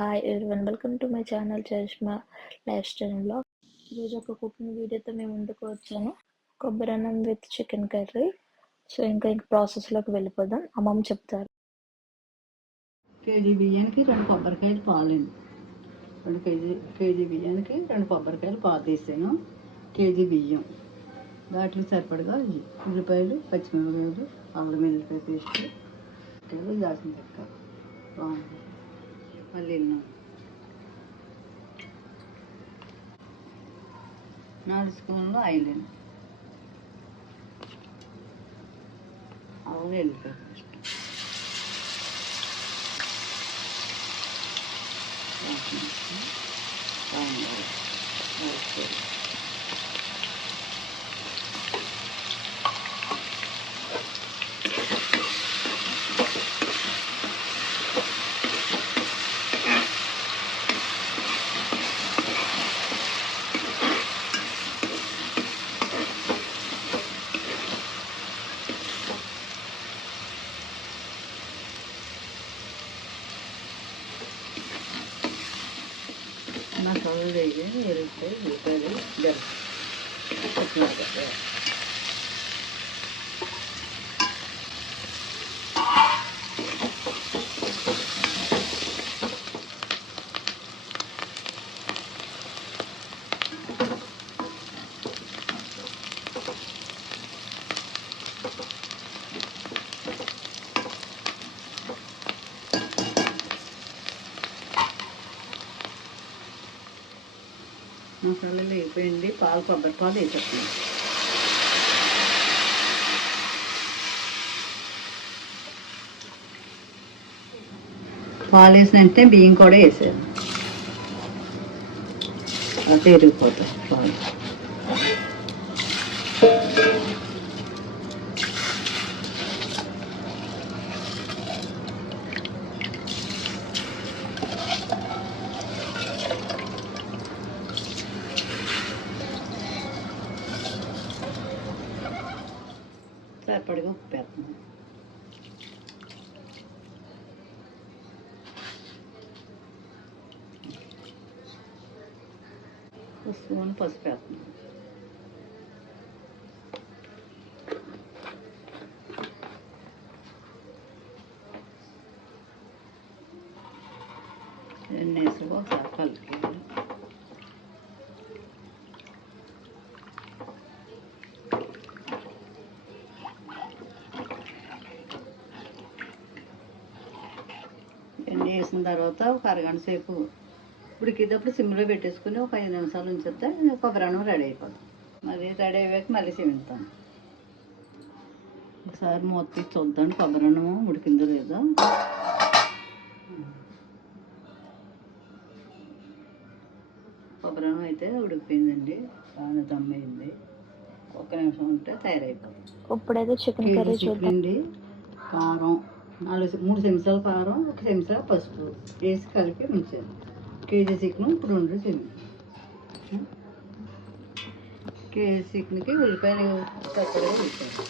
Hi everyone, welcome to my channel Charishma lifestyle blog. ఈరోజు ఒక cooking వీడియోతో మేము ముందుకు వచ్చాను. కొబ్బరి అన్నం విత్ చికెన్ కర్రీ. సో ఇంకా ప్రాసెస్లోకి వెళ్ళిపోదాం. అమ్మమ్మ చెప్తారు. కేజీ బియ్యానికి 2 కొబ్బరికాయలు పాలండి. 2 కేజీ బియ్యానికి 2 కొబ్బరికాయలు పాలు తీసాను. కేజీ బియ్యం దాంట్లో సరిపడగా ఉల్లిపాయలు, పచ్చిమిరపకాయలు, అల్లం వెల్లుల్లిపాయ పేస్ట్, దాల్చిన చెక్క, మళ్ళీ 4 స్పూన్లు ఆయిల్ అండి, అల్లం వెల్లుల్లిపాయ పేస్ట్, మసాలాలు వేసి ఎల్లిపాయ, ఉల్లిపాయలు, పచ్చిమిరపకాయ, మసాలాలు వేగిపోయింది. కొబ్బరి పాలు వేసేస్తున్నాం. పాలు వేసినంటే బియ్యం కూడా వేసాను. అది ఎరిగిపోతాయి పాలు. సరిపడగా ఉప్పు వేస్తున్నాం. స్పూన్ పసుపు వేస్తున్నాం. వేసి ఒకసారి కలిపి ఎన్ని వేసిన తర్వాత ఒక అరగంట సేపు ఉడికేటప్పుడు సిమ్లో పెట్టేసుకుని ఒక 5 నిమిషాలు ఉంచితే కొబ్బరి అన్నం రెడీ అయిపోతుంది. మరి రెడీ అయ్యాక మళ్ళీ సిమిస్తాను. ఒకసారి మూత తీసి చూద్దాం కొబ్బరి అన్నం ఉడికిందో లేదో. కొబ్బరి అన్నం అయితే ఉడికిపోయిందండి, బాగా దమ్మయింది. 1 నిమిషం ఉంటే తయారైపోతుంది. ఇప్పుడైతే చికెన్ కర్రీ చూడండి. కారం 3 చెంచాలు కారం, 1 చెంచా పసుపు వేసి కలిపి ఉంచాను. కేజీ చికెన్ ఇప్పుడు 2 చెంచాలు. కేజీ చికెన్కి ఉల్లిపాయలు సరిపడగా వేసాను.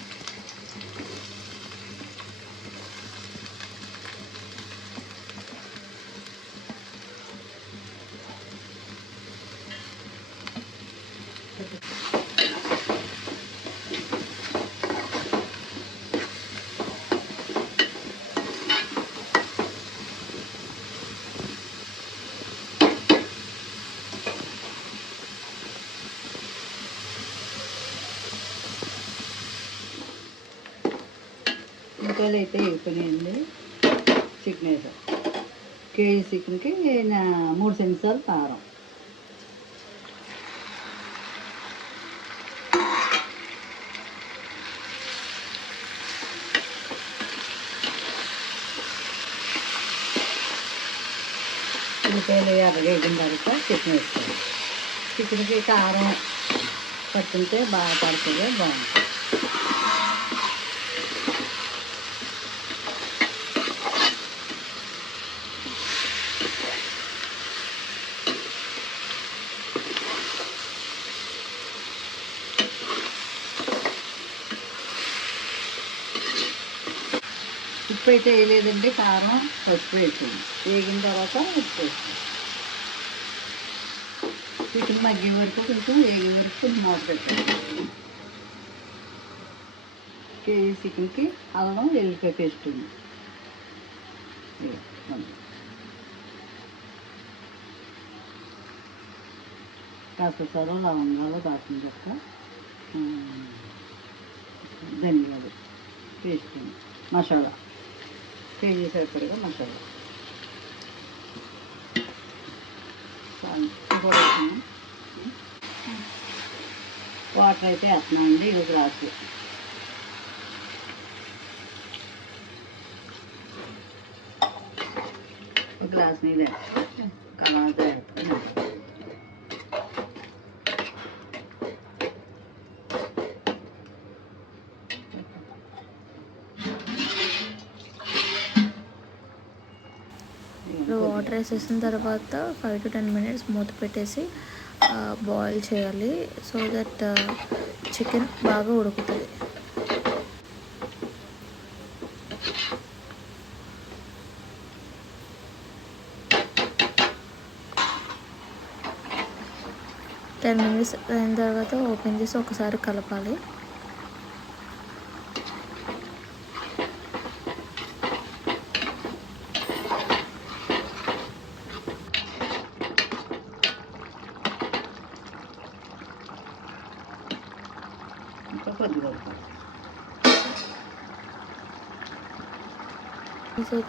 ఉల్లిపాయలు అయితే వేసుకునేయండి. చికెన్ వేసాం. కేజీ చికెన్కి 3 చెంచాలు కారం, ఉల్లిపాయలు ఎర్రగేగిన తర్వాత చికెన్ వేసుకోవాలి. చికెన్కి కారం పట్టింటే బాగా పడుతుంది, బాగుంటుంది. ఉప్పు అయితే వేయలేదండి, కారం పసుపు వేసాను. వేగిన తర్వాత ఉప్పు వేస్తాను. చికెన్ మగ్గే వరకు కొంచెం వేగిన వరకు కొంచెం మూత పెట్టాను. కేజీ చికెన్కి అల్లం వెల్లిపాయ పేస్ట్ ఉంది. కాసరసాలు, లవంగాలు, దాల్చిన చెక్క, ధనియాలు పేస్ట్, మసాలా కేజీ సరిపడగా మసాలా వాటర్ అయితే వేస్తున్నానండి. ఇది గ్లాసు. ఒక గ్లాస్ నీళ్ళు వేస్తే కలర్ వాటర్ వేసేసిన తర్వాత 5 to 10 minutes మూత పెట్టేసి బాయిల్ చేయాలి. సో దట్ చికెన్ బాగా ఉడుకుతుంది. టెన్ మినిట్స్ అయిన తర్వాత ఓపెన్ చేసి ఒకసారి కలపాలి.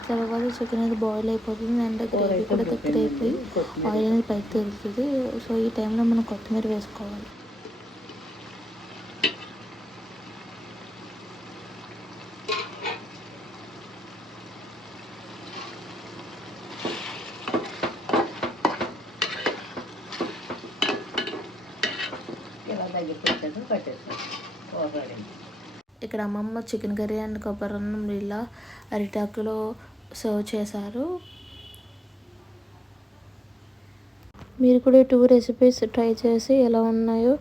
తర్వాత చికెన్ అనేది బాయిల్ అయిపోతుంది అండ్ గ్రేవీ కూడా దగ్గర అయిపోయి ఆయిల్ అనేది పైకి తెలుస్తుంది. సో ఈ టైంలో మనం కొత్తిమీర వేసుకోవాలి. ఇక్కడ అమ్మమ్మ చికెన్ కర్రీ అండ్ కొబ్బరి అన్నం ఇలా అరిటాకులో సర్వ్ చేశారు. మీరు కూడా ఈ 2 రెసిపీస్ ట్రై చేసి ఎలా ఉన్నాయో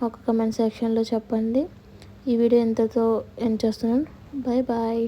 మాకు కమెంట్ సెక్షన్లో చెప్పండి. ఈ వీడియో ఎంతతో ఎండ్ చేస్తున్నాను. Bye bye.